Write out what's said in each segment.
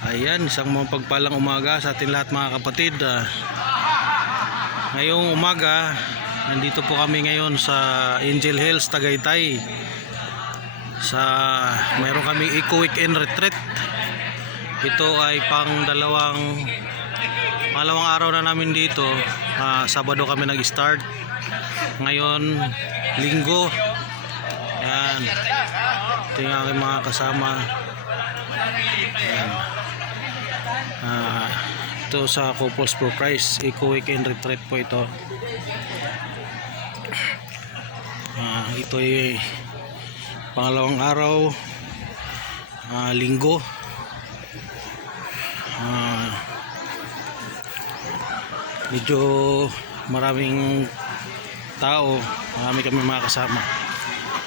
Ayan, isang mapagpalang umaga sa ating lahat mga kapatid. Ngayong umaga, nandito po kami ngayon sa Angel Hills, Tagaytay. Mayroon kami Eco Weekend Retreat. Ito ay pang dalawang araw na namin dito. Sabado kami nag-start. Ngayon, Linggo. Ayan. Ito yung aking mga kasama. Ayan. Ito sa Couples for Christ Eco Weekend Retreat po ito. Ito ay pangalawang araw, Linggo. Medyo maraming tao, marami kami mga kasama.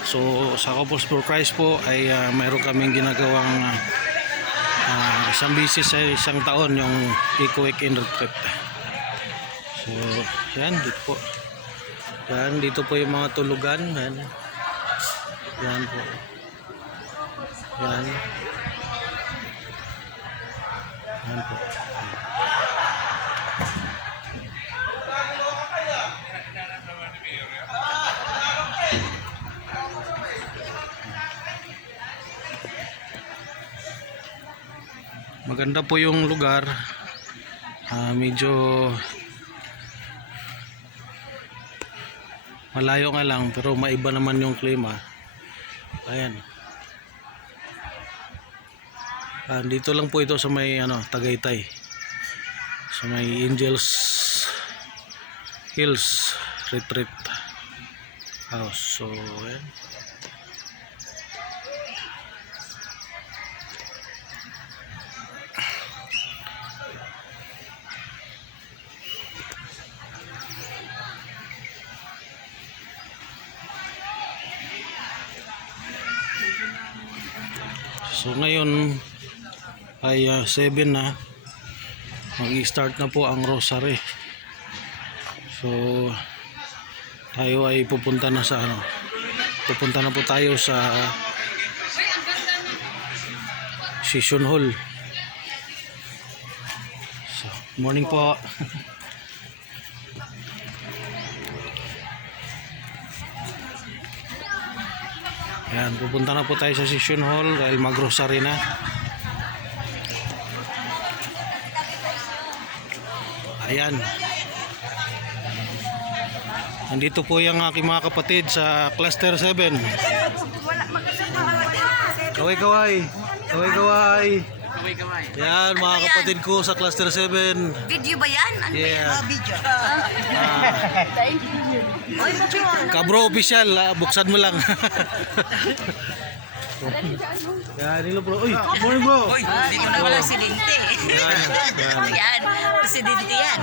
So sa Couples for Christ po ay mayroon kaming ginagawang isang bisis sa isang taon, yung Eco Weekend Retreat. So yan, dito po. Yan, dito po yung mga tulugan. Yan, yan po. Yan. Yan po. Maganda po yung lugar. Medyo malayo nga lang, pero maiba naman yung klima. Ayan. Dito lang po ito sa may Tagaytay. Sa may Angels Hills Retreat House. So ayan. So ngayon ay 7 na, mag-start na po ang rosary. So tayo ay pupunta na po tayo sa session hall. So, morning po. Ayan, pupunta na po tayo sa session hall dahil mag-rosary na. Ayan. Nandito po yung aking mga kapatid sa Cluster 7. Kaway-kaway. Kaway-kaway. Yan, mga kapatid ko sa Cluster 7. Video ba yan? Ano Yeah. video. Kabro official, buksan mo lang. Yan, hello bro. Uy, morning bro. Uy, dito na wala presidente. Yan, yan. Yan, presidente yan.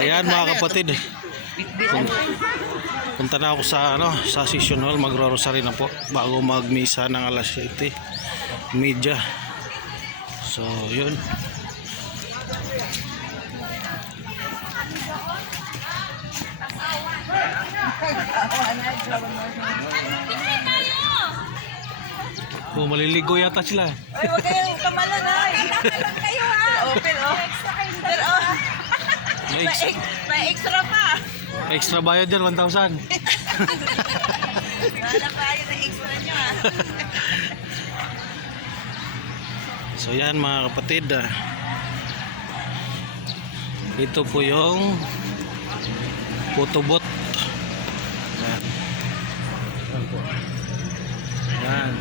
Ayan mga kapatid. Punta na ako sa sa session hall, magro-rosary na po bago magmisa ng alas 7:30. So, yun. Maliligo yata sila. Ay, huwag kayong kamalan ha. Kamalan kayo ha. Open Pero may extra pa. Extra bayad yan, 1,000. Wala pa yun ang extra nyo ha. So yan mga kapatid, ito po yung photobooth. Yan. Yan po. Yan.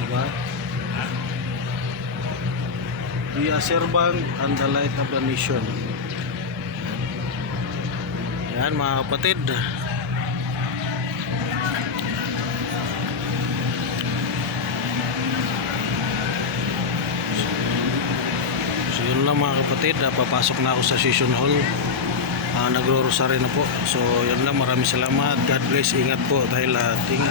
Diba? Be a servant and the light of the nation. Yan mga kapatid. So yun lang mga kapatid, papasok na ako sa session hall. Nagro-rosary na po. So yun lang, maraming salamat. God bless, ingat po dahil ating